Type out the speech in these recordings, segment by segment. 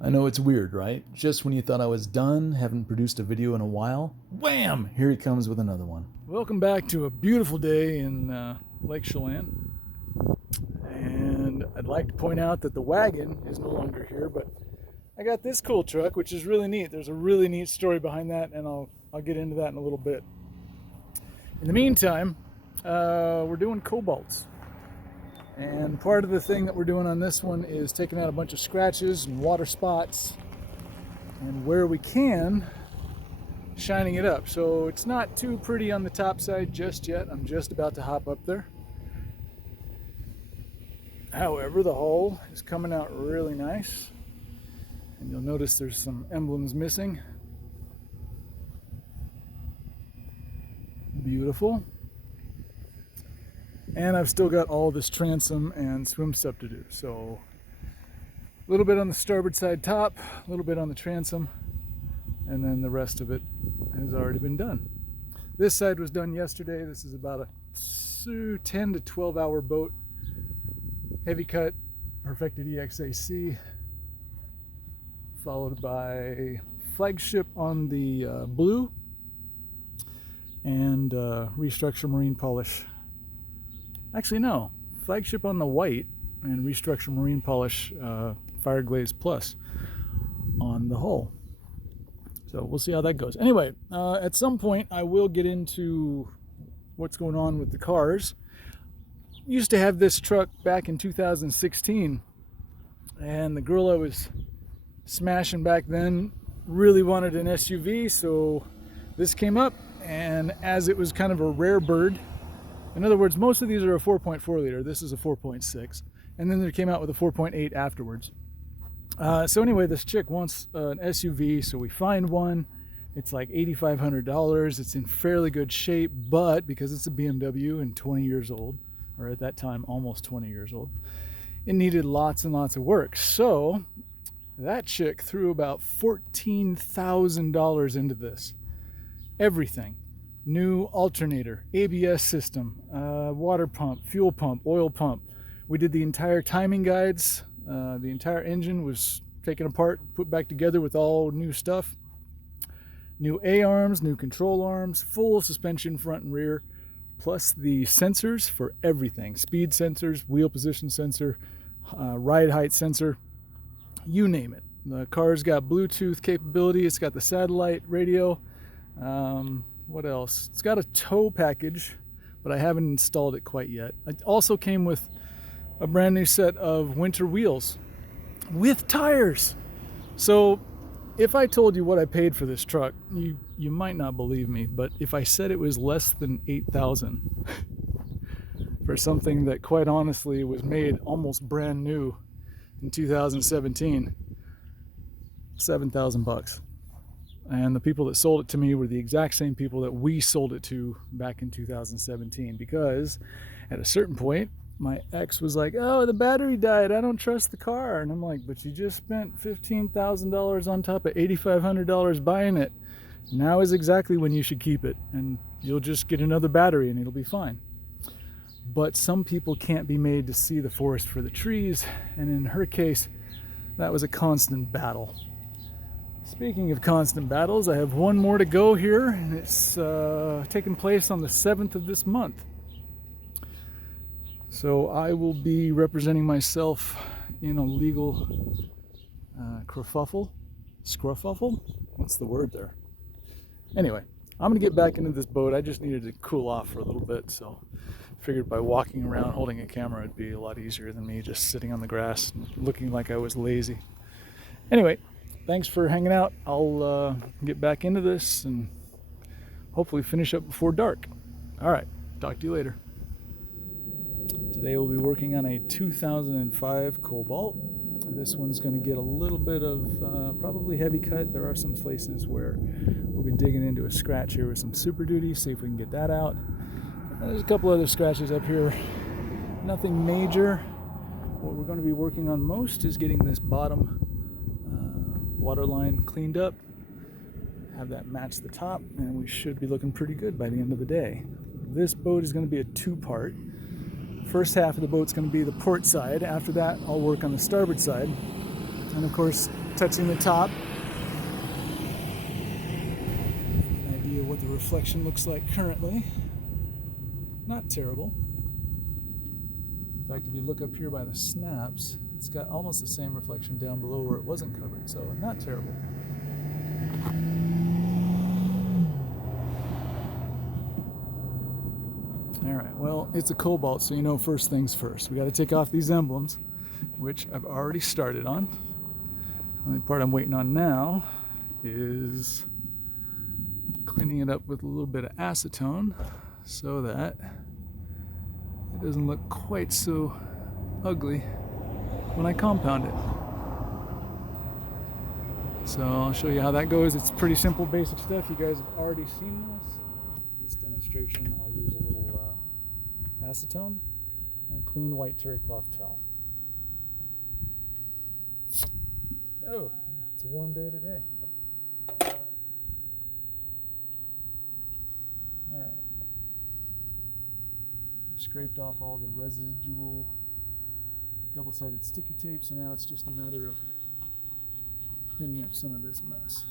I know it's weird, right? Just when you thought I was done, haven't produced a video in a while, wham! Here he comes with another one. Welcome back to a beautiful day in Lake Chelan. And I'd like to point out that the wagon is no longer here, but I got this cool truck, which is really neat. There's a really neat story behind that, and I'll get into that in a little bit. In the meantime, we're doing cobalts. And part of the thing that we're doing on this one is taking out a bunch of scratches and water spots, and where we can, shining it up. So it's not too pretty on the top side just yet. I'm just about to hop up there. However, the hull is coming out really nice. And you'll notice there's some emblems missing. Beautiful. And I've still got all this transom and swim stuff to do. So a little bit on the starboard side top, a little bit on the transom, and then the rest of it has already been done. This side was done yesterday. This is about a 10 to 12 hour boat. Heavy cut, perfected EXAC, followed by flagship on the blue and restructure marine polish. Actually, no, flagship on the white and restructure marine polish fire glaze plus on the hull. So we'll see how that goes. Anyway, at some point I will get into what's going on with the cars. Used to have this truck back in 2016, and the girl I was smashing back then really wanted an SUV, so this came up, and as it was kind of a rare bird, in other words, most of these are a 4.4 liter. This is a 4.6. And then they came out with a 4.8 afterwards. So anyway, this chick wants an SUV, so we find one. It's like $8,500. It's in fairly good shape, but because it's a BMW and 20 years old, or at that time, almost 20 years old, it needed lots and lots of work. So that chick threw about $14,000 into this. Everything. New alternator, ABS system, water pump, fuel pump, oil pump. We did the entire timing guides. The entire engine was taken apart, put back together with all new stuff. New A-arms, new control arms, full suspension front and rear, plus the sensors for everything. Speed sensors, wheel position sensor, ride height sensor, you name it. The car's got Bluetooth capability. It's got the satellite radio. What else? It's got a tow package, but I haven't installed it quite yet. It also came with a brand new set of winter wheels with tires. So if I told you what I paid for this truck, you might not believe me, but if I said it was less than $8,000 for something that quite honestly was made almost brand new in 2017, $7,000. And the people that sold it to me were the exact same people that we sold it to back in 2017, because at a certain point, my ex was like, oh, the battery died. I don't trust the car. And I'm like, but you just spent $15,000 on top of $8,500 buying it. Now is exactly when you should keep it. And you'll just get another battery and it'll be fine. But some people can't be made to see the forest for the trees. And in her case, that was a constant battle. Speaking of constant battles, I have one more to go here, and it's taking place on the 7th of this month. So I will be representing myself in a legal scruffle? What's the word there? Anyway, I'm going to get back into this boat. I just needed to cool off for a little bit, so I figured by walking around holding a camera it'd be a lot easier than me just sitting on the grass looking like I was lazy. Anyway, thanks for hanging out. I'll get back into this and hopefully finish up before dark. All right, talk to you later. Today we'll be working on a 2005 Cobalt. This one's going to get a little bit of probably heavy cut. There are some places where we'll be digging into a scratch here with some Super Duty, see if we can get that out. There's a couple other scratches up here. Nothing major. What we're going to be working on most is getting this bottom water line cleaned up, have that match the top, and we should be looking pretty good by the end of the day. This boat is going to be a two-part. First half of the boat's going to be the port side. After that, I'll work on the starboard side. And of course, touching the top. An idea what the reflection looks like currently. Not terrible. In fact, if you look up here by the snaps, it's got almost the same reflection down below where it wasn't covered, so not terrible. Alright, well, it's a cobalt, so you know first things first. We got to take off these emblems, which I've already started on. The only part I'm waiting on now is cleaning it up with a little bit of acetone so that it doesn't look quite so ugly when I compound it. So I'll show you how that goes. It's pretty simple, basic stuff. You guys have already seen this. For this demonstration, I'll use a little acetone and a clean white terry cloth towel. Oh, yeah, it's a warm day today. All right. I've scraped off all the residual double-sided sticky tape, so now it's just a matter of cleaning up some of this mess.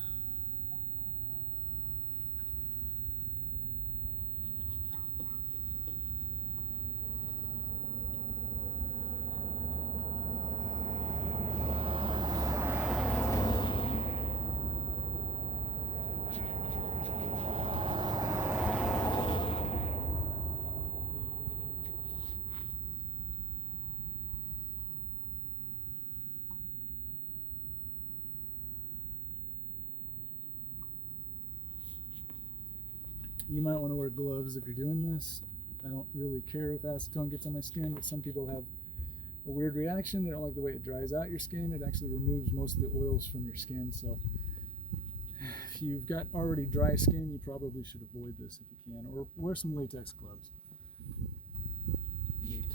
You might want to wear gloves if you're doing this. I don't really care if acetone gets on my skin, but some people have a weird reaction. They don't like the way it dries out your skin. It actually removes most of the oils from your skin. So if you've got already dry skin, you probably should avoid this if you can, or wear some latex gloves. Neat.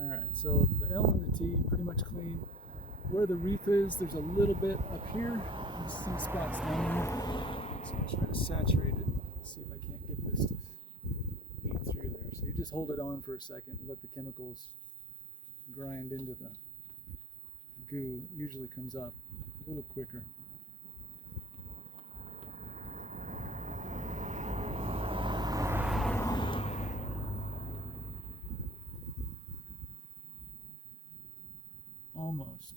Alright, so the L and the T pretty much clean. Where the wreath is, there's a little bit up here. You see spots down there. So I'll try to saturate it. See if I can't get this to eat through there. So you just hold it on for a second and let the chemicals grind into the goo. It usually comes up a little quicker. Almost.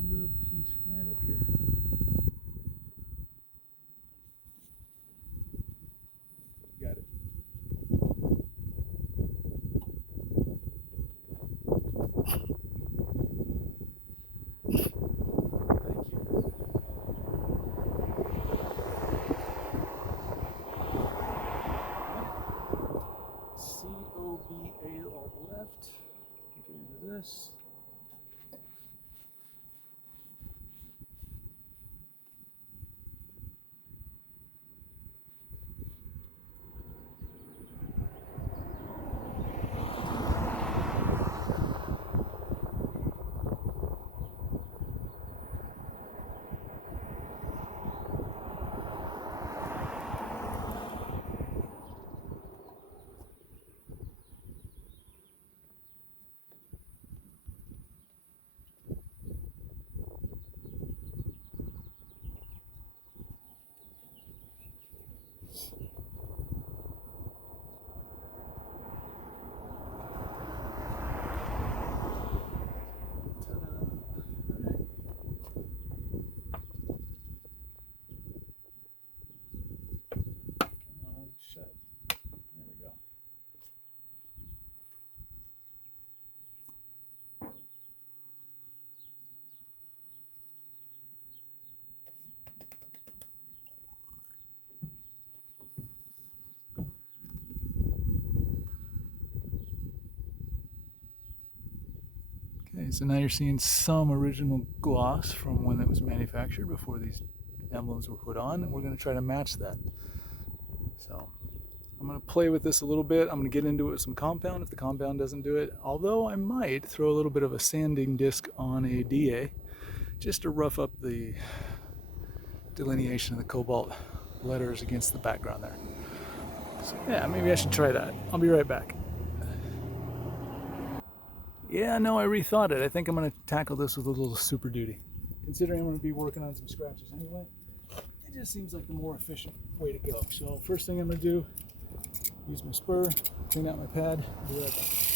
A little piece right up here. Got it. Thank you. COBA on the left. Get into this. Shut. There we go. Okay, so now you're seeing some original gloss from when it was manufactured before these emblems were put on, and we're going to try to match that. So I'm going to play with this a little bit. I'm going to get into it with some compound if the compound doesn't do it, although I might throw a little bit of a sanding disc on a DA just to rough up the delineation of the cobalt letters against the background there. So yeah, maybe I should try that. I'll be right back. Yeah, no, I rethought it. I think I'm going to tackle this with a little Super Duty. Considering I'm going to be working on some scratches anyway, it just seems like the more efficient way to go. So first thing I'm going to do, use my spur, clean out my pad, be right back.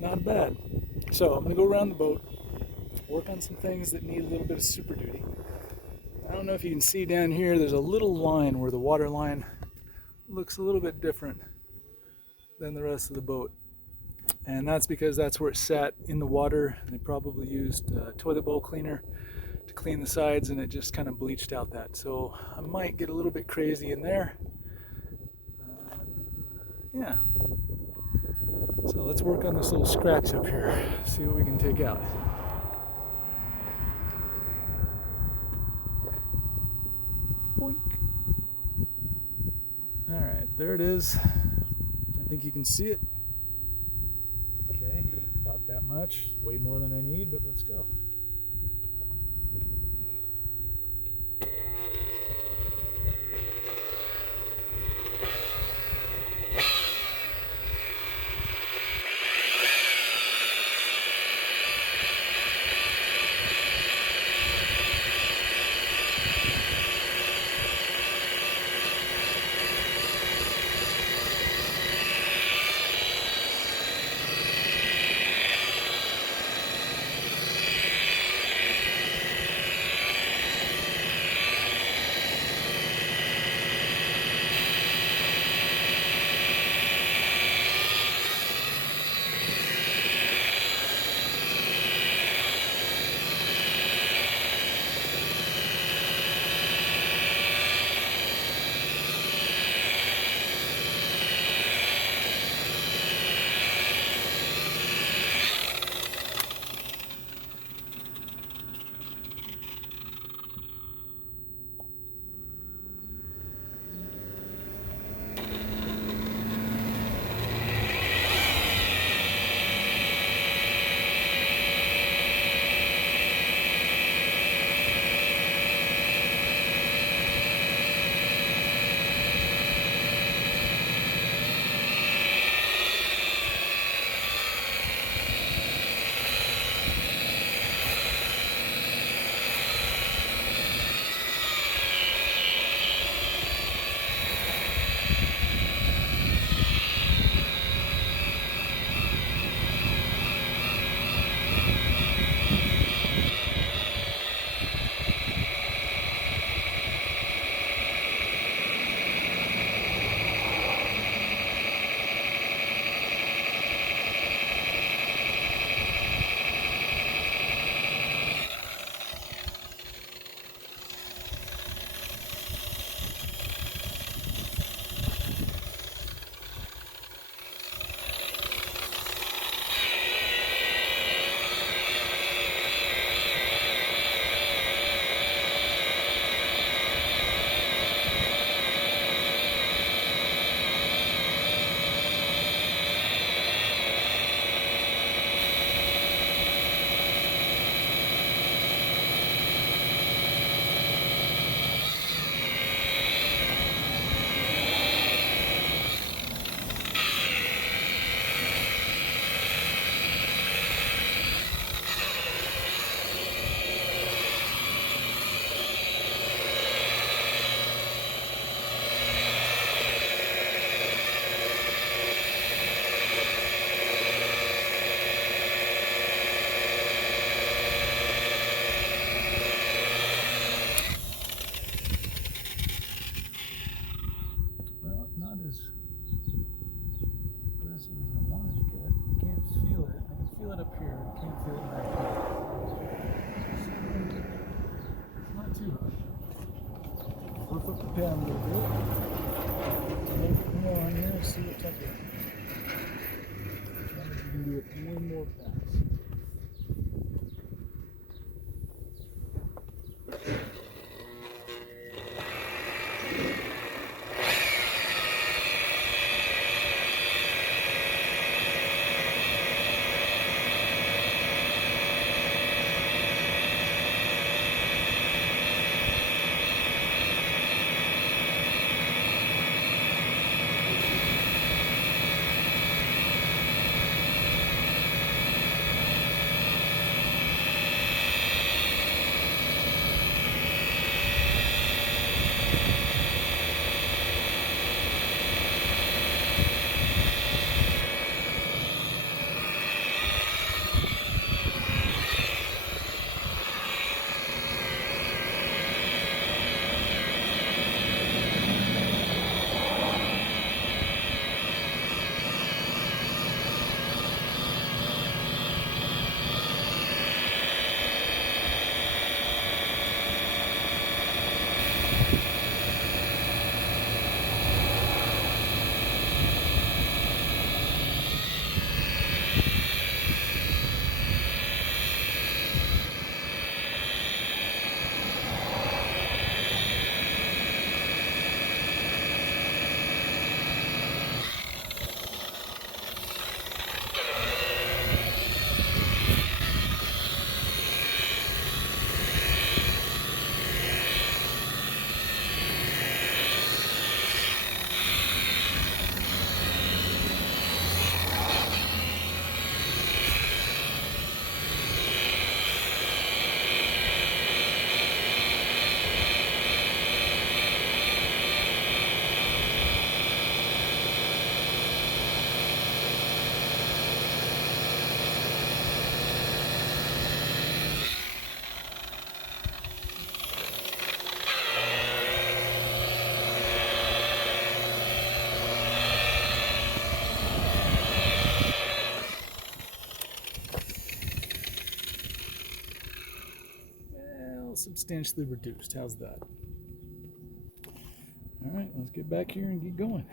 Not bad. So I'm going to go around the boat, work on some things that need a little bit of Super Duty. I don't know if you can see down here, there's a little line where the water line looks a little bit different than the rest of the boat. And that's because that's where it sat in the water. They probably used a toilet bowl cleaner to clean the sides, and it just kind of bleached out that. So I might get a little bit crazy in there. Yeah. So let's work on this little scratch up here, see what we can take out. Boink. All right, there it is. I think you can see it. Okay, about that much. Way more than I need, but let's go. it up here. Can't feel it back here. Not too hot. Buff up the pan a little bit. A little bit more on here and see what temperature. As long as you can do it one more pass. Substantially reduced. How's that? All right, let's get back here and get going.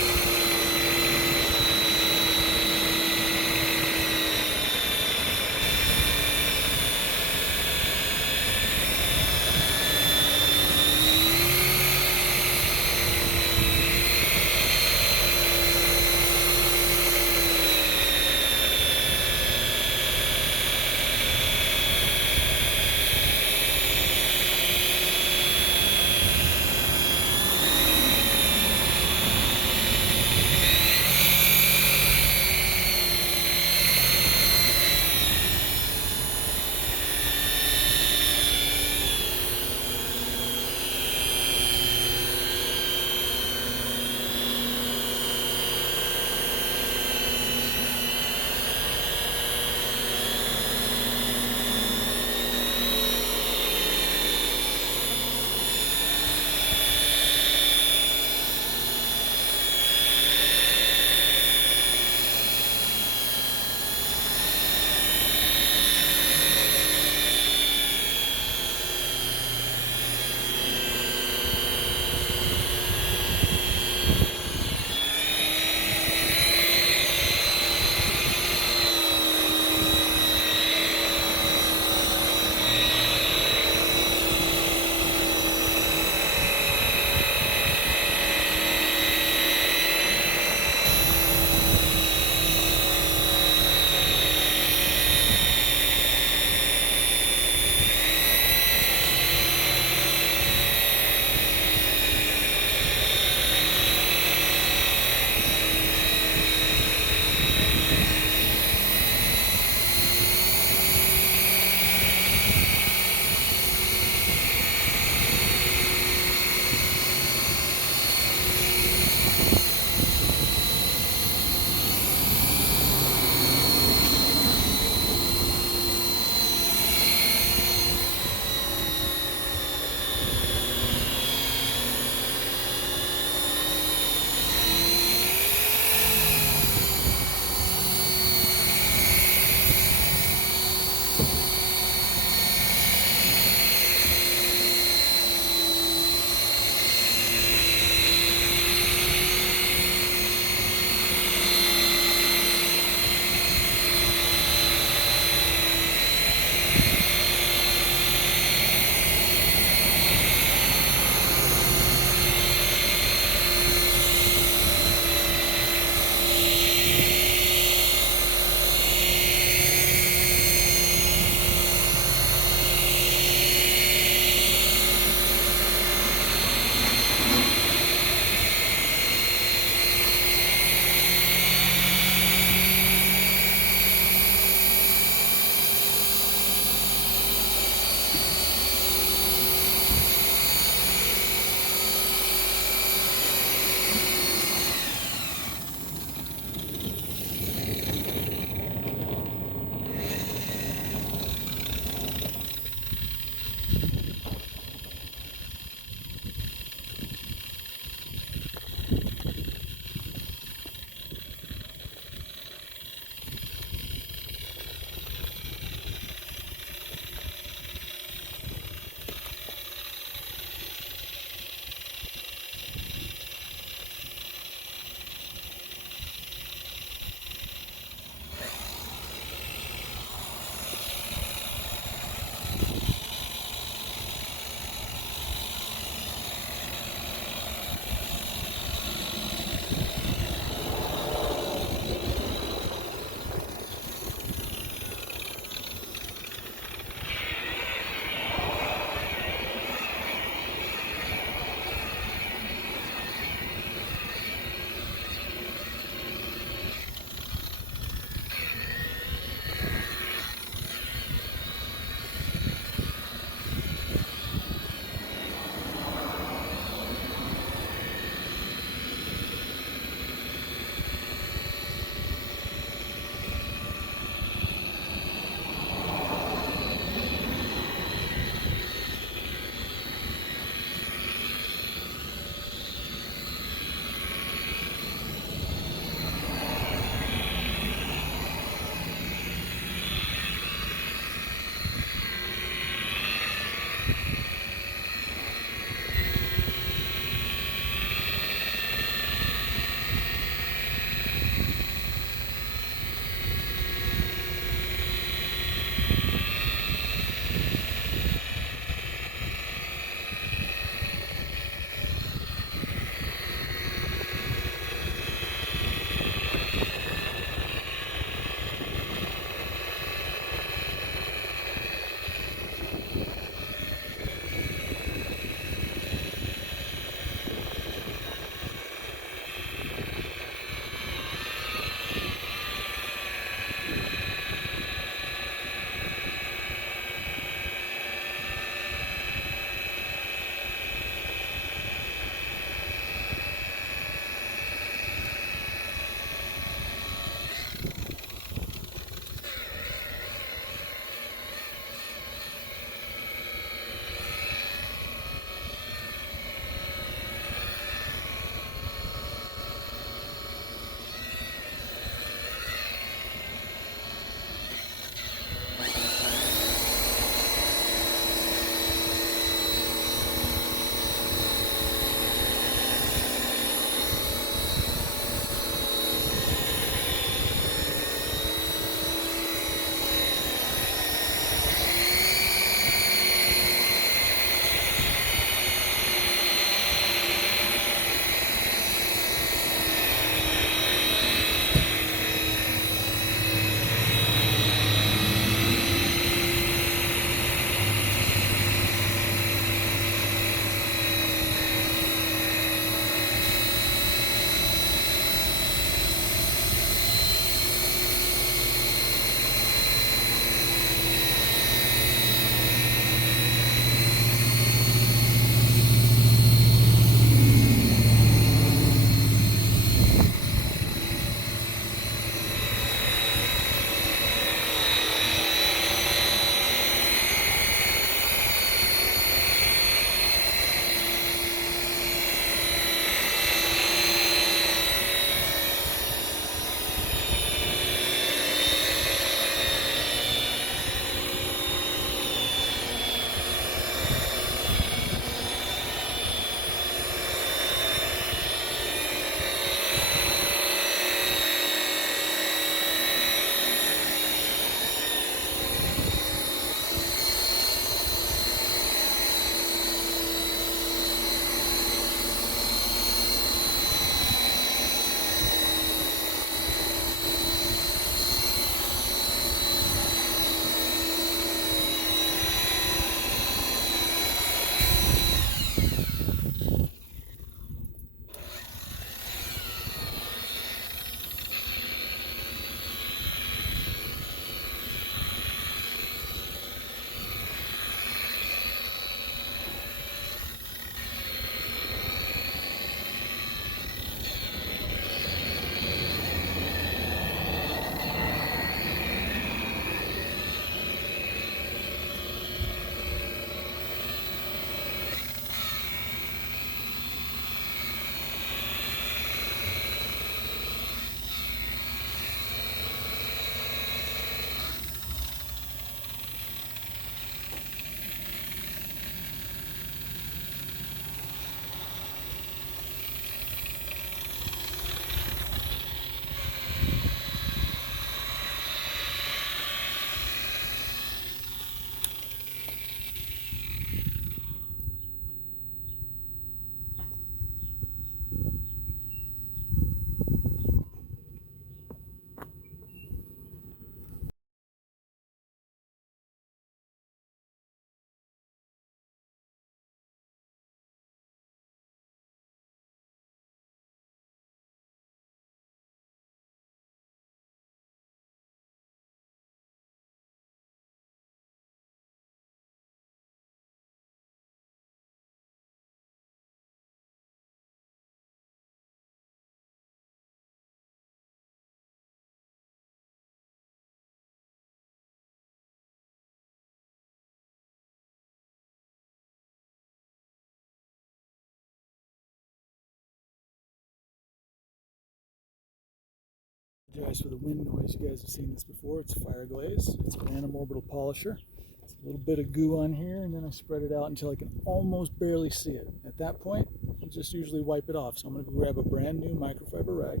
Apologize for the wind noise. You guys have seen this before. It's fire glaze. It's an anamorbital polisher. It's a little bit of goo on here, and then I spread it out until I can almost barely see it. At that point, I just usually wipe it off. So I'm going to go grab a brand new microfiber rag.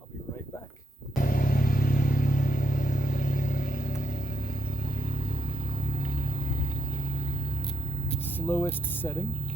I'll be right back. Slowest setting.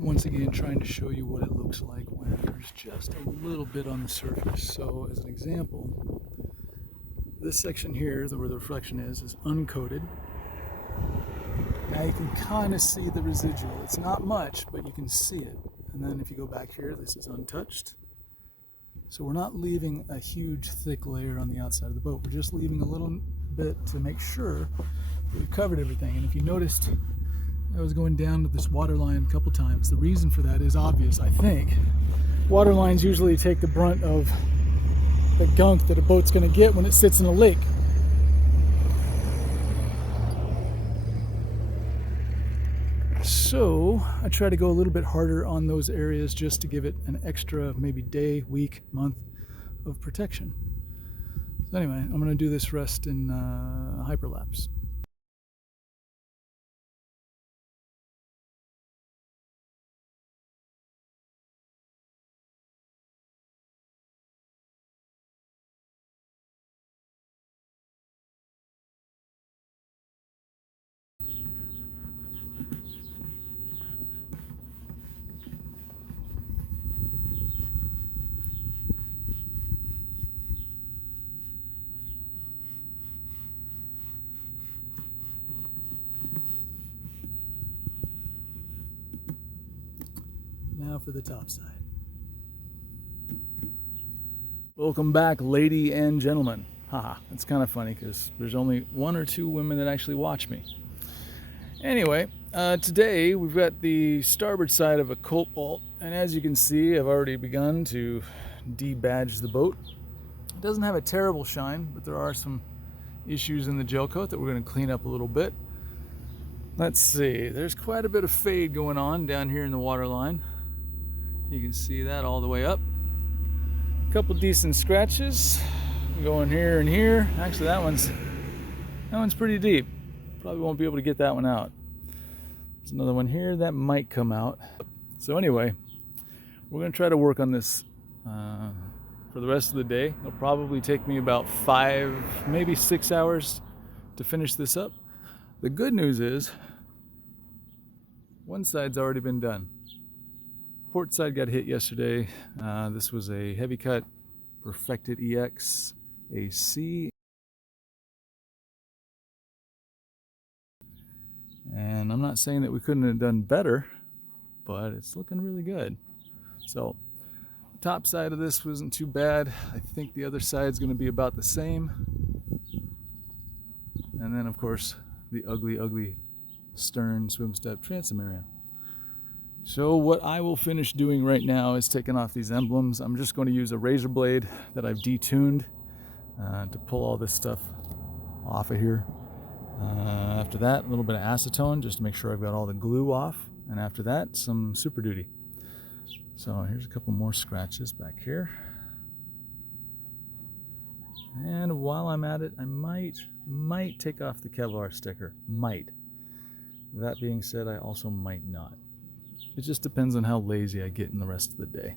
Once again, trying to show you what it looks like when there's just a little bit on the surface. So as an example, this section here, where the reflection is uncoated. Now you can kind of see the residual. It's not much, but you can see it. And then if you go back here, this is untouched. So we're not leaving a huge thick layer on the outside of the boat. We're just leaving a little bit to make sure that we've covered everything. And if you noticed, I was going down to this water line a couple times. The reason for that is obvious, I think. Water lines usually take the brunt of the gunk that a boat's going to get when it sits in a lake. So I try to go a little bit harder on those areas just to give it an extra maybe day, week, month of protection. So anyway, I'm going to do this rest in hyperlapse. Now for the top side. Welcome back, lady and gentlemen. Haha, it's kind of funny because there's only one or two women that actually watch me. Anyway, today we've got the starboard side of a cobalt, and as you can see, I've already begun to debadge the boat. It doesn't have a terrible shine, but there are some issues in the gel coat that we're going to clean up a little bit. Let's see, there's quite a bit of fade going on down here in the water line. You can see that all the way up. A couple decent scratches going here and here. Actually, that one's pretty deep. Probably won't be able to get that one out. There's another one here that might come out. So anyway, we're going to try to work on this for the rest of the day. It'll probably take me about 5, maybe 6 hours to finish this up. The good news is one side's already been done. Port side got hit yesterday. This was a heavy cut Perfected EX AC. And I'm not saying that we couldn't have done better, but it's looking really good. So the top side of this wasn't too bad. I think the other side's going to be about the same. And then of course the ugly stern swim step transom area. So what I will finish doing right now is taking off these emblems. I'm just going to use a razor blade that I've detuned to pull all this stuff off of here. After that, a little bit of acetone just to make sure I've got all the glue off. And after that, some Super Duty. So here's a couple more scratches back here. And while I'm at it, I might take off the Kevlar sticker. Might. That being said, I also might not. It just depends on how lazy I get in the rest of the day.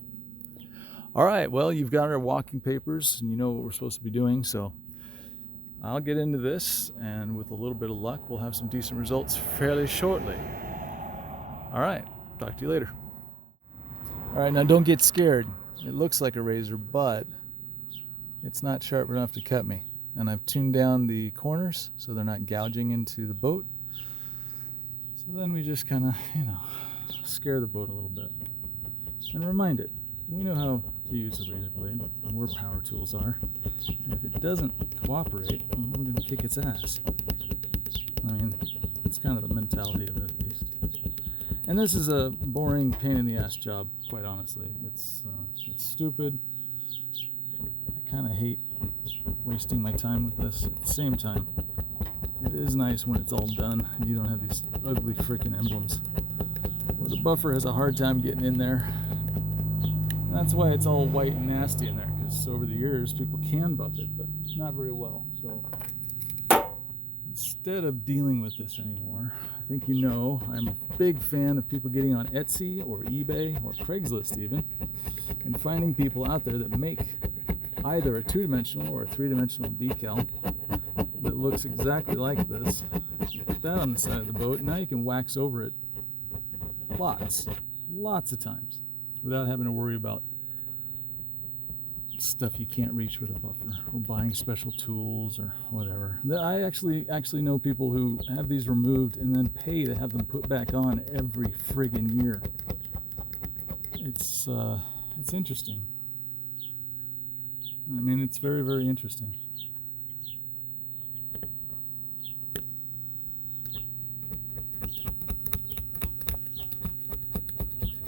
All right, well, you've got our walking papers and you know what we're supposed to be doing, so I'll get into this, and with a little bit of luck, we'll have some decent results fairly shortly. All right, talk to you later. All right, now don't get scared. It looks like a razor, but it's not sharp enough to cut me. And I've tuned down the corners so they're not gouging into the boat. So then we just kind of, scare the boat a little bit and remind it we know how to use a razor blade and where power tools are, and if it doesn't cooperate, well, we're going to kick its ass. I mean, it's kind of the mentality of it, at least. And this is a boring pain in the ass job, quite honestly. It's stupid. I kind of hate wasting my time with this. At the same time, it is nice when it's all done and you don't have these ugly freaking emblems where the buffer has a hard time getting in there. And that's why it's all white and nasty in there, because over the years people can buff it, but not very well. So instead of dealing with this anymore, I think you know I'm a big fan of people getting on Etsy or eBay or Craigslist even, and finding people out there that make either a 2-dimensional or a 3-dimensional decal that looks exactly like this. Put that on the side of the boat. Now you can wax over it lots. lots of times without having to worry about stuff you can't reach with a buffer or buying special tools or whatever. I actually know people who have these removed and then pay to have them put back on every friggin' year. It's interesting. I mean, it's very, very interesting.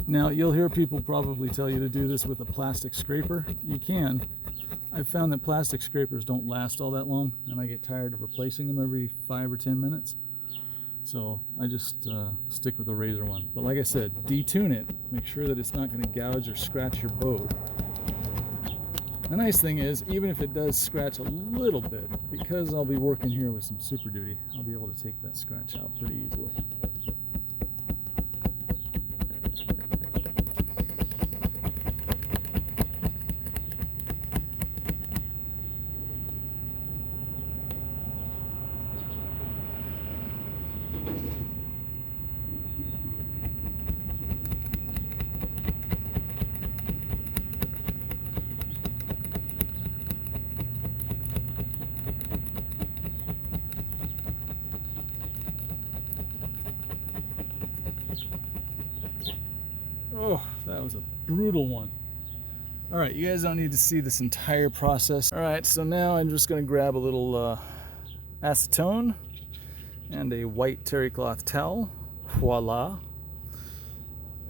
Now, you'll hear people probably tell you to do this with a plastic scraper. You can. I've found that plastic scrapers don't last all that long, and I get tired of replacing them every 5 or 10 minutes. So I just stick with a razor one. But like I said, detune it. Make sure that it's not going to gouge or scratch your boat. The nice thing is, even if it does scratch a little bit, because I'll be working here with some Super Duty, I'll be able to take that scratch out pretty easily. Oh, that was a brutal one. All right, you guys don't need to see this entire process. All right, so now I'm just gonna grab a little acetone and a white terry cloth towel. Voila.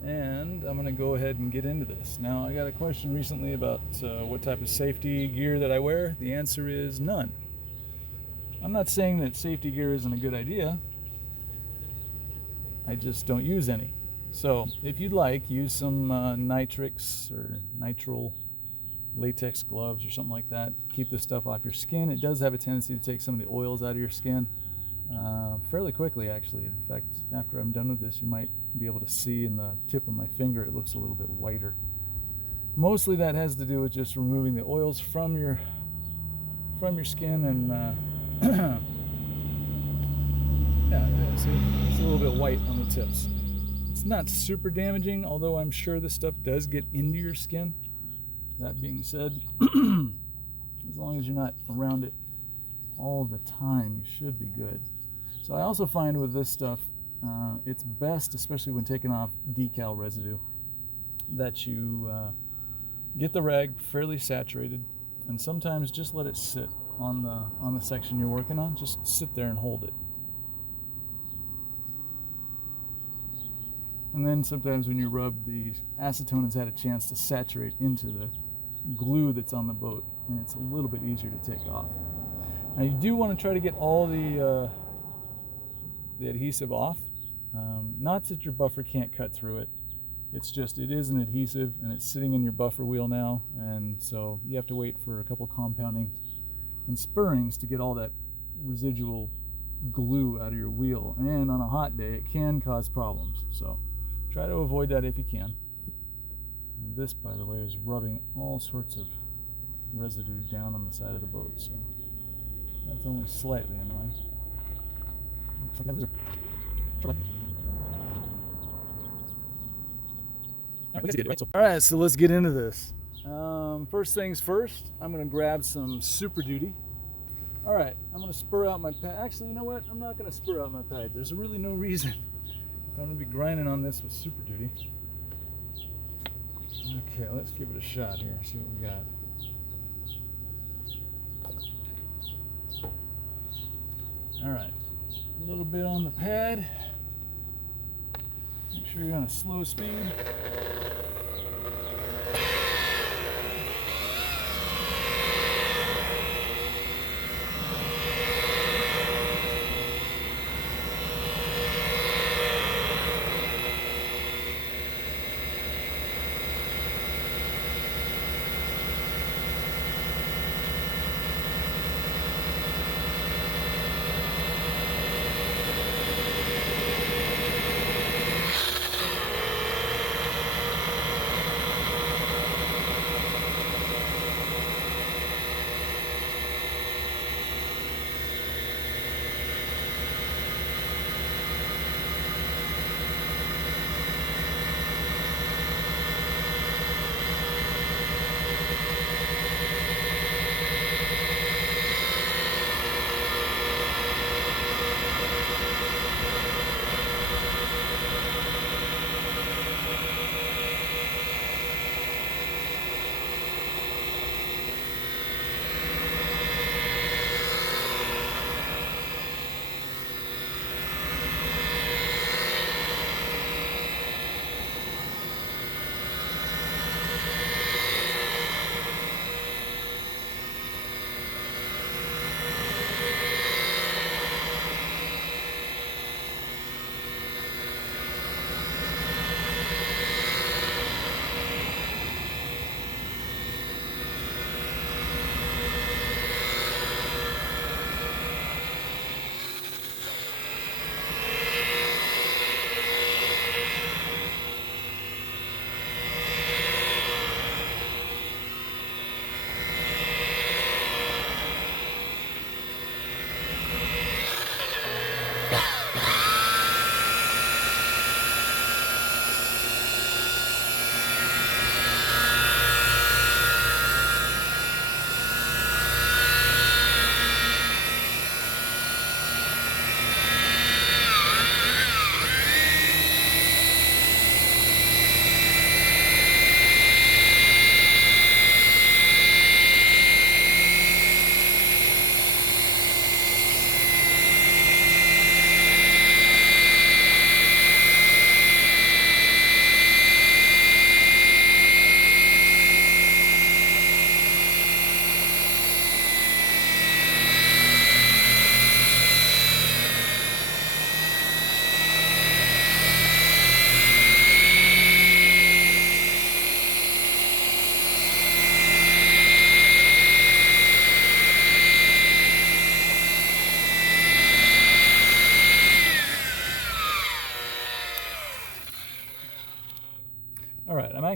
And I'm gonna go ahead and get into this. Now, I got a question recently about what type of safety gear that I wear. The answer is none. I'm not saying that safety gear isn't a good idea. I just don't use any. So if you'd like, use some nitrix or nitrile latex gloves or something like that. Keep this stuff off your skin. It does have a tendency to take some of the oils out of your skin fairly quickly, actually. In fact, after I'm done with this, you might be able to see in the tip of my finger, it looks a little bit whiter. Mostly that has to do with just removing the oils from your skin, and yeah, see, it's a little bit white on the tips. It's not super damaging, although I'm sure this stuff does get into your skin. That being said, as long as you're not around it all the time, you should be good. So I also find with this stuff, it's best, especially when taking off decal residue, that you get the rag fairly saturated, and sometimes just let it sit on the section you're working on. Just sit there and hold it. And then sometimes when you rub, the acetone has had a chance to saturate into the glue that's on the boat, and it's a little bit easier to take off. Now you do want to try to get all the adhesive off. Not that your buffer can't cut through it. It's just, it is an adhesive, and it's sitting in your buffer wheel now, and so you have to wait for a couple compounding and spurrings to get all that residual glue out of your wheel. And on a hot day, it can cause problems. So try to avoid that if you can. And this, by the way, is rubbing all sorts of residue down on the side of the boat, so that's only slightly annoying. Alright, so let's get into this. First things first, I'm going to grab some Super Duty. Alright, I'm going to spur out my pad. Actually, you know what? I'm not going to spur out my pad. There's really no reason. I'm going to be grinding on this with Super Duty. Okay, let's give it a shot here, see what we got. Alright, a little bit on the pad. Make sure you're on a slow speed.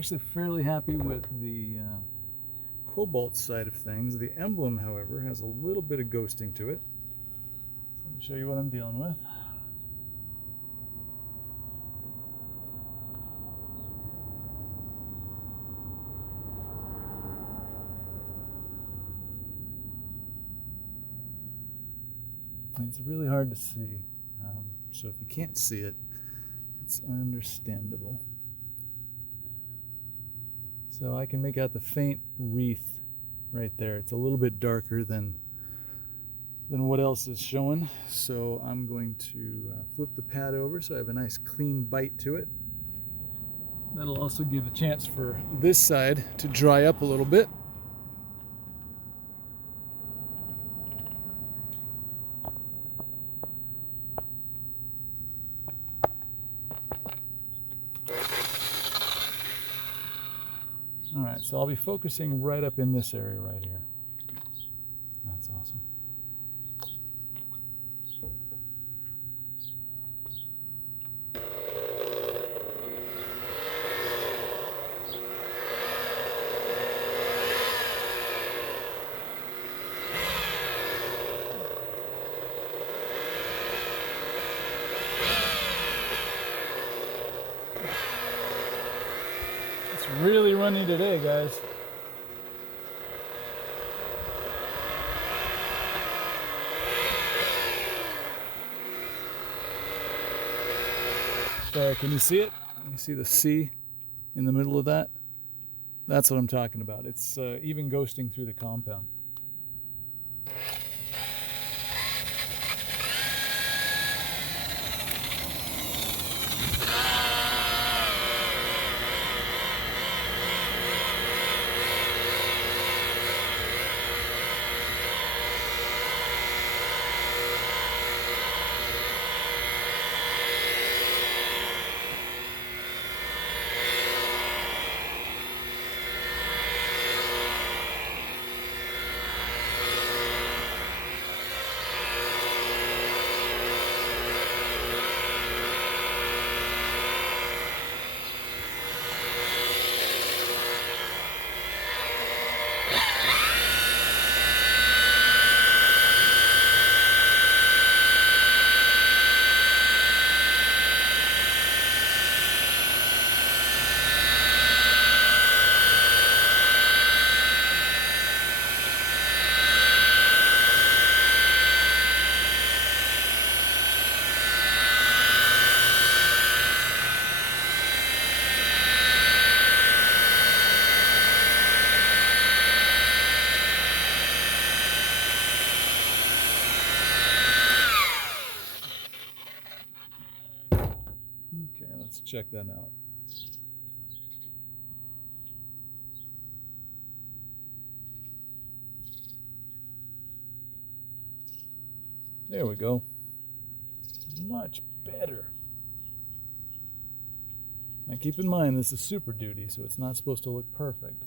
actually fairly happy with the cobalt side of things. The Emblem, however, has a little bit of ghosting to it. So let me show you what I'm dealing with. It's really hard to see, so if you can't see it, it's understandable. So I can make out the faint wreath right there. It's a little bit darker than what else is showing, so I'm going to flip the pad over so I have a nice clean bite to it. That'll also give a chance for this side to dry up a little bit. All right, so I'll be focusing right up in this area right here. That's awesome. It's really runny today, guys. There, can you see it? You see the C in the middle of that? That's what I'm talking about. It's even ghosting through the compound. Okay, let's check that out. There we go. Much better. Now keep in mind this is Super Duty, so it's not supposed to look perfect.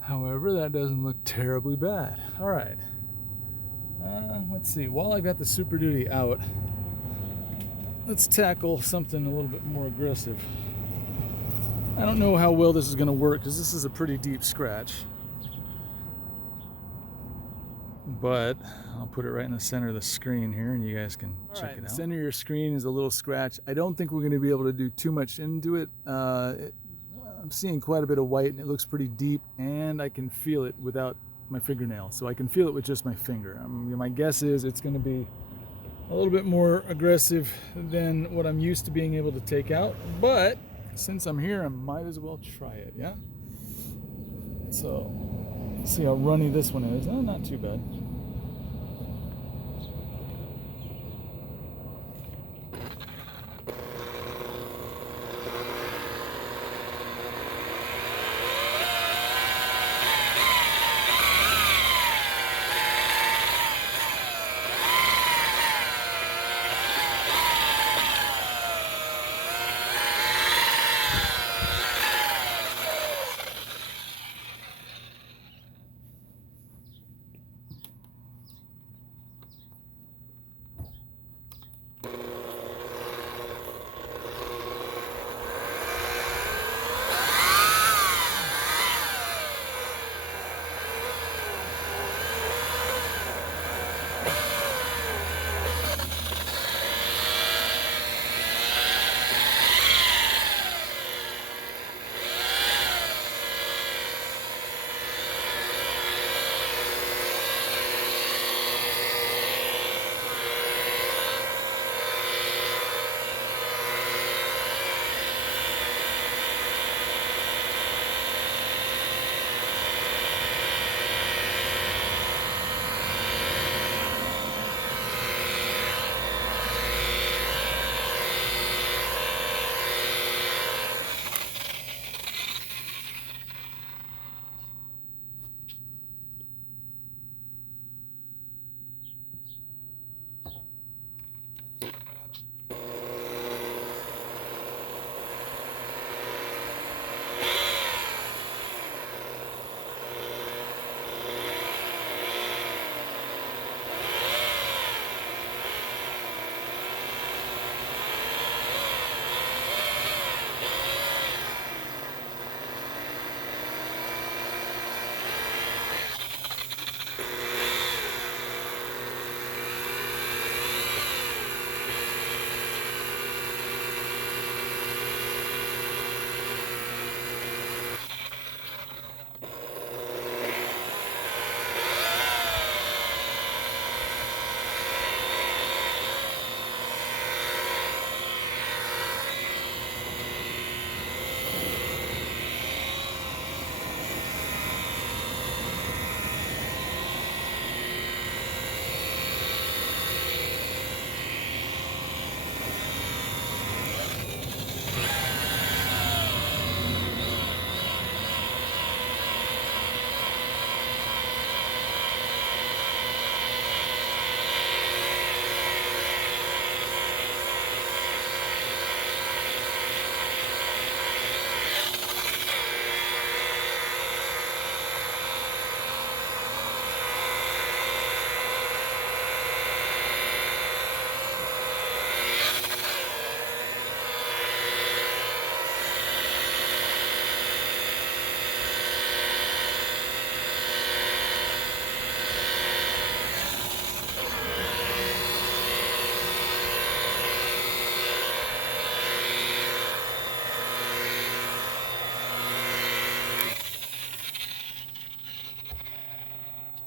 However, that doesn't look terribly bad. All right. Let's see. While I've got the Super Duty out, let's tackle something a little bit more aggressive. I don't know how well this is going to work because this is a pretty deep scratch. But I'll put it right in the center of the screen here and you guys can check it out. The center of your screen is a little scratch. I don't think we're going to be able to do too much into it. I'm seeing quite a bit of white and it looks pretty deep, and I can feel it without my fingernail. So I can feel it with just my finger. My guess is it's going to be a little bit more aggressive than what I'm used to being able to take out. But since I'm here, I might as well try it, yeah? So let's see how runny this one is. Oh, not too bad.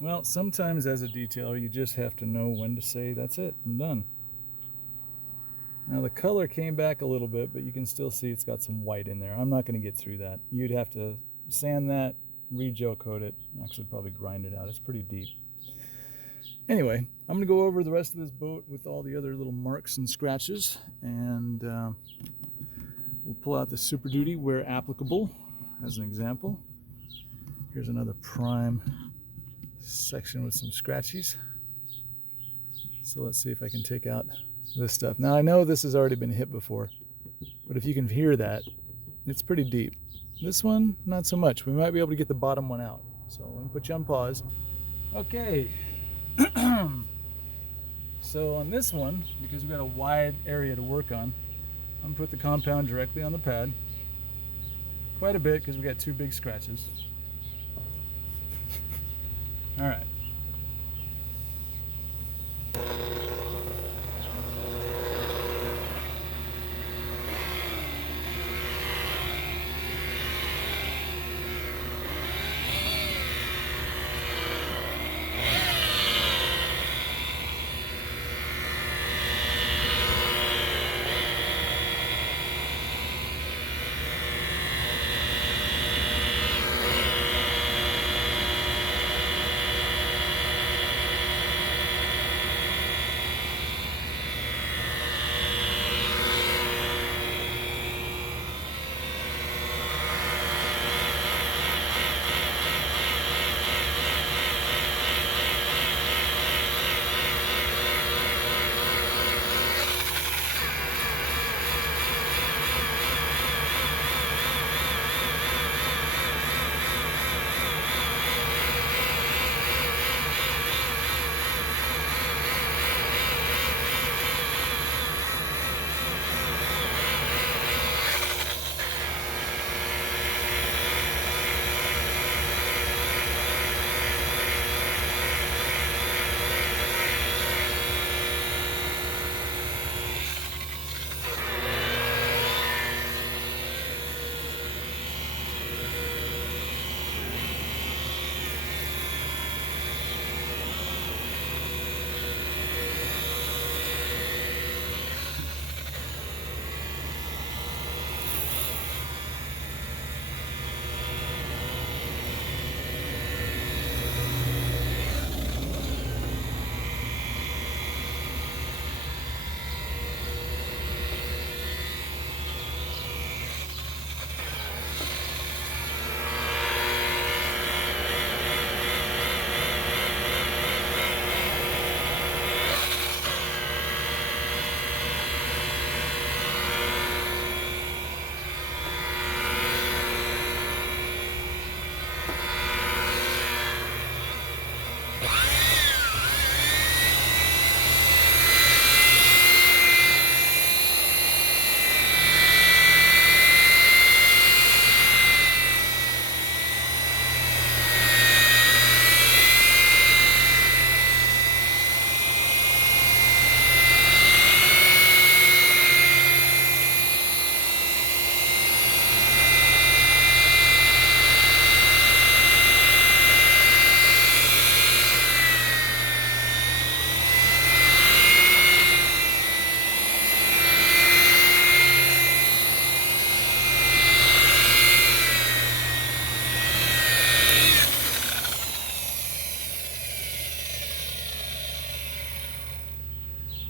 Well, sometimes as a detailer, you just have to know when to say, that's it, I'm done. Now the color came back a little bit, but you can still see it's got some white in there. I'm not going to get through that. You'd have to sand that, re-gel coat it, actually probably grind it out. It's pretty deep. Anyway, I'm going to go over the rest of this boat with all the other little marks and scratches, and we'll pull out the Super Duty where applicable as an example. Here's another prime section with some scratchies. So let's see if I can take out this stuff. Now I know this has already been hit before, but if you can hear that, it's pretty deep. This one, not so much. We might be able to get the bottom one out. So let me put you on pause. Okay. So on this one, because we've got a wide area to work on, I'm gonna put the compound directly on the pad. Quite a bit because we got two big scratches. All right.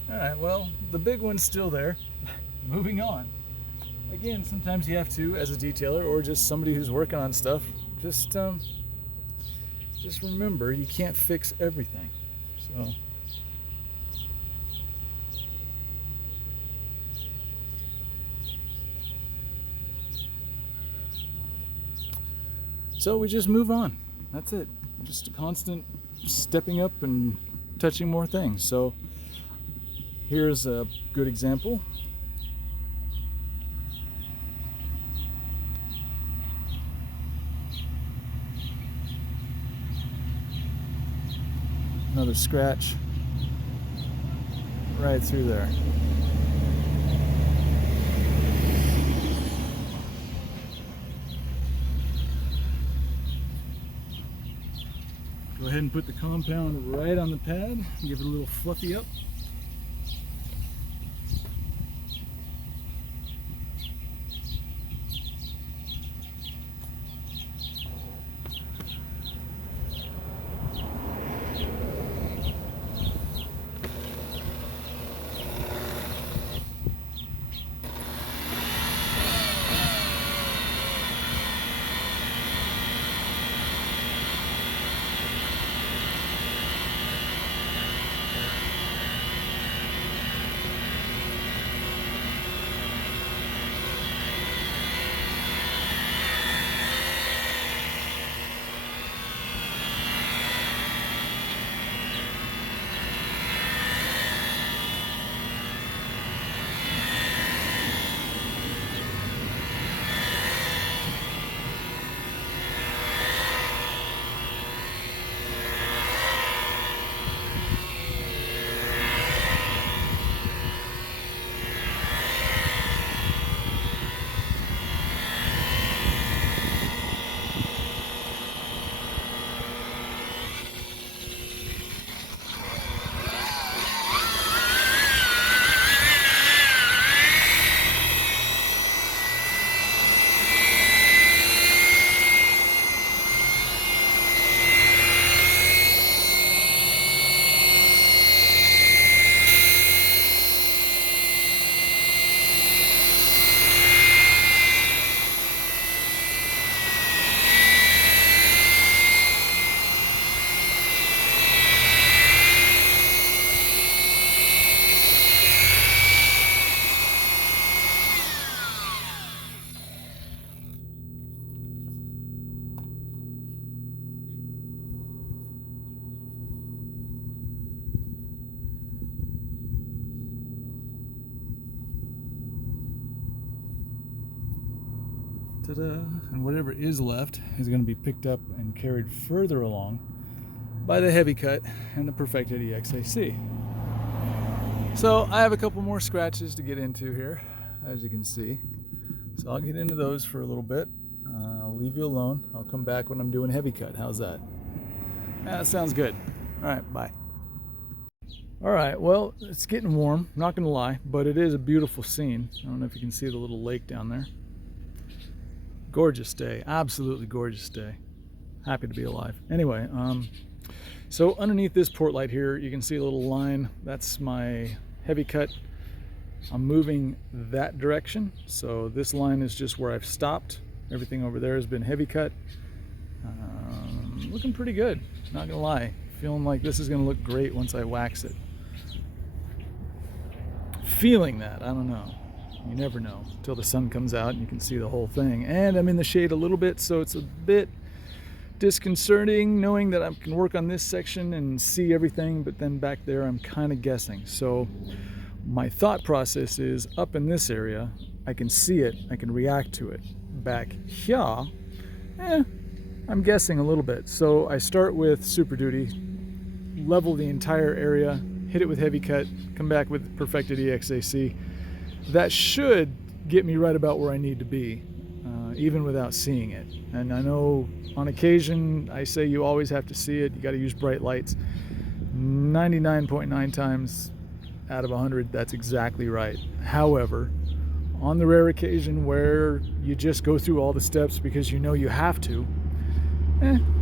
All right, well, the big one's still there. Moving on. Again, sometimes you have to, as a detailer or just somebody who's working on stuff, just remember you can't fix everything. So we just move on. That's it. Just a constant stepping up and touching more things. So here's a good example. Another scratch right through there. Go ahead and put the compound right on the pad, give it a little fluffy up. Ta-da! And whatever is left is going to be picked up and carried further along by the heavy cut and the perfected EXAC. So I have a couple more scratches to get into here, as you can see. So I'll get into those for a little bit. I'll leave you alone. I'll come back when I'm doing heavy cut. How's that? That sounds good. All right, bye. All right, well, it's getting warm, not gonna lie, but it is a beautiful scene. I don't know if you can see the little lake down there. Gorgeous day, absolutely gorgeous day. Happy to be alive. Anyway, so underneath this port light here, you can see a little line. That's my heavy cut. I'm moving that direction. So this line is just where I've stopped. Everything over there has been heavy cut. Looking pretty good, not gonna lie. Feeling like this is gonna look great once I wax it. Feeling that, I don't know. You never know until the sun comes out and you can see the whole thing. And I'm in the shade a little bit, so it's a bit disconcerting knowing that I can work on this section and see everything, but then back there I'm kind of guessing. So my thought process is up in this area, I can see it, I can react to it. Back here, I'm guessing a little bit. So I start with Super Duty, level the entire area, hit it with heavy cut, come back with perfected EXAC. That should get me right about where I need to be, even without seeing it. And I know on occasion I say you always have to see it, you got to use bright lights. 99.9 times out of 100, that's exactly right. However, on the rare occasion where you just go through all the steps because you know you have to,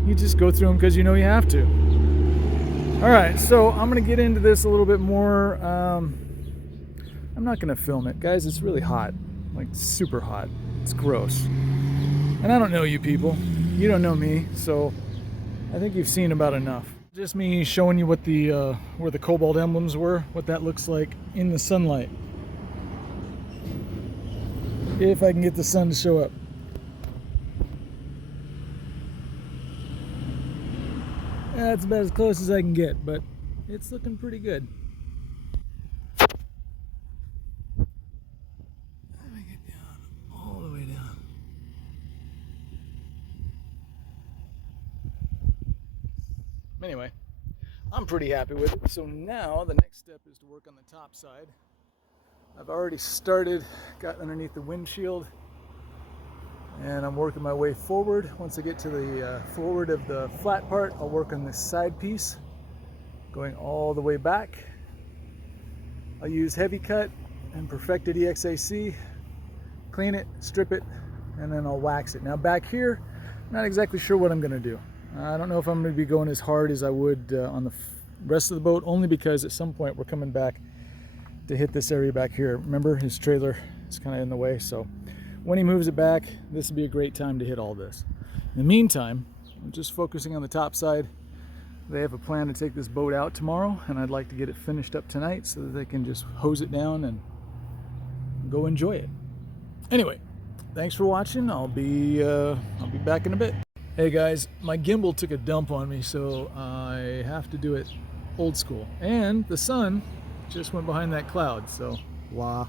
you just go through them because you know you have to. All right, so I'm going to get into this a little bit more. I'm not going to film it. Guys, it's really hot, like super hot. It's gross. And I don't know you people. You don't know me, so I think you've seen about enough. Just me showing you what the where the cobalt emblems were, what that looks like in the sunlight. If I can get the sun to show up. That's about as close as I can get, but it's looking pretty good. Let me get down, all the way down. Anyway, I'm pretty happy with it. So now the next step is to work on the top side. I've already started, got underneath the windshield, and I'm working my way forward. Once I get to the forward of the flat part, I'll work on this side piece, going all the way back. I'll use heavy cut and perfected EXAC, clean it, strip it, and then I'll wax it. Now back here, I'm not exactly sure what I'm going to do. I don't know if I'm going to be going as hard as I would on the rest of the boat, only because at some point we're coming back to hit this area back here. Remember, his trailer is kind of in the way, so when he moves it back, this would be a great time to hit all this. In the meantime, I'm just focusing on the top side. They have a plan to take this boat out tomorrow, and I'd like to get it finished up tonight so that they can just hose it down and go enjoy it. Anyway, thanks for watching. I'll be back in a bit. Hey guys, my gimbal took a dump on me, so I have to do it old school. And the sun just went behind that cloud, so blah.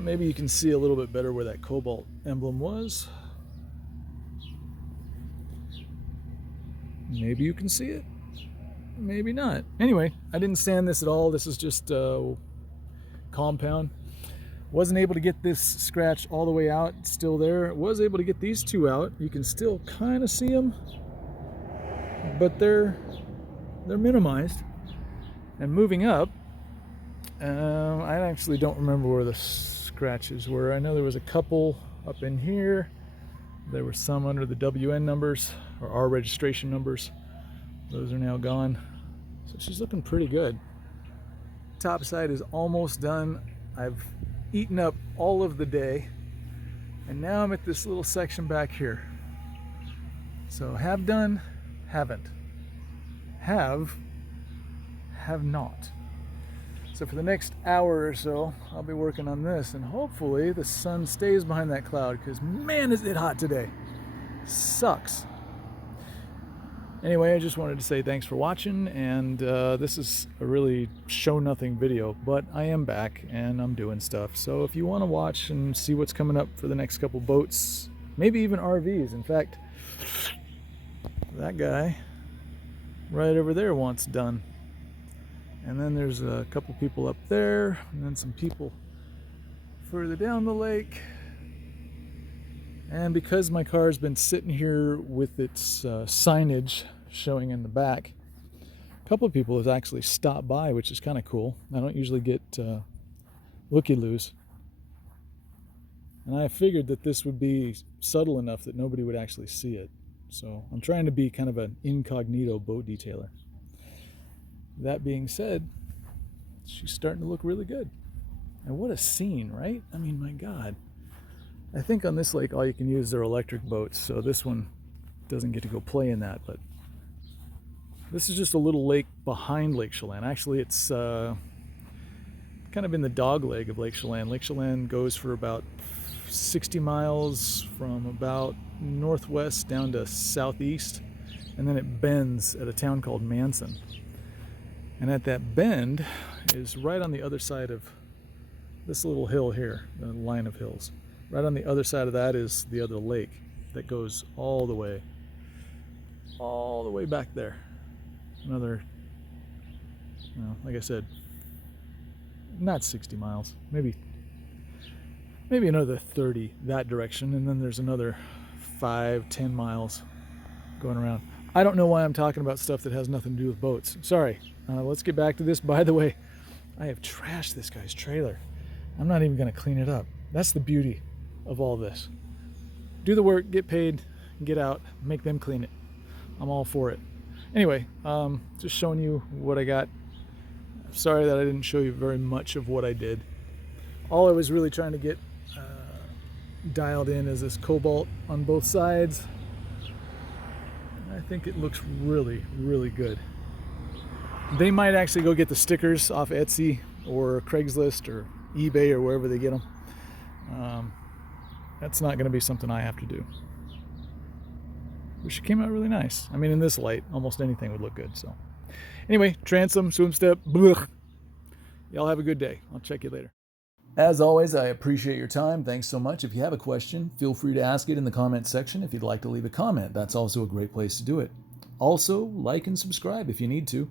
Maybe you can see a little bit better where that cobalt emblem was. Maybe you can see it, maybe not. Anyway, I didn't sand this at all. This is just compound. Wasn't able to get this scratch all the way out. It's still there. Was able to get these two out. You can still kind of see them, but they're minimized. And moving up, I actually don't remember where the scratches were. I know there was a couple up in here. There were some under the WN numbers, or our registration numbers. Those are now gone. So she's looking pretty good. Top side is almost done. I've eaten up all of the day, and now I'm at this little section back here. So have done, haven't. Have not. So for the next hour or so, I'll be working on this, and hopefully the sun stays behind that cloud, because man is it hot today. Sucks. Anyway, I just wanted to say thanks for watching, and this is a really show nothing video, but I am back and I'm doing stuff. So if you want to watch and see what's coming up for the next couple boats, maybe even RVs. In fact, that guy right over there wants done. And then there's a couple people up there, and then some people further down the lake. And because my car has been sitting here with its signage showing in the back, a couple of people have actually stopped by, which is kind of cool. I don't usually get looky-loos. And I figured that this would be subtle enough that nobody would actually see it. So I'm trying to be kind of an incognito boat detailer. That being said, she's starting to look really good. And what a scene, right? I mean, my God. I think on this lake all you can use are electric boats, so this one doesn't get to go play in that, but this is just a little lake behind Lake Chelan. Actually, it's kind of in the dog leg of Lake Chelan. Lake Chelan goes for about 60 miles from about northwest down to southeast, and then it bends at a town called Manson. And at that bend is right on the other side of this little hill here, the line of hills. Right on the other side of that is the other lake that goes all the way back there. Another, well, like I said, not 60 miles, maybe another 30 that direction, and then there's another 5-10 miles going around. I don't know why I'm talking about stuff that has nothing to do with boats. Sorry. Let's get back to this. By the way, I have trashed this guy's trailer. I'm not even going to clean it up. That's the beauty of all this. Do the work, get paid, get out, make them clean it. I'm all for it. Anyway, just showing you what I got. Sorry that I didn't show you very much of what I did. All I was really trying to get dialed in is this cobalt on both sides. I think it looks really, really good. They might actually go get the stickers off Etsy or Craigslist or eBay or wherever they get them. That's not going to be something I have to do. But she came out really nice. I mean, in this light, almost anything would look good. So, anyway, transom, swim step, blech. Y'all have a good day. I'll check you later. As always, I appreciate your time. Thanks so much. If you have a question, feel free to ask it in the comments section. If you'd like to leave a comment, that's also a great place to do it. Also, like and subscribe if you need to.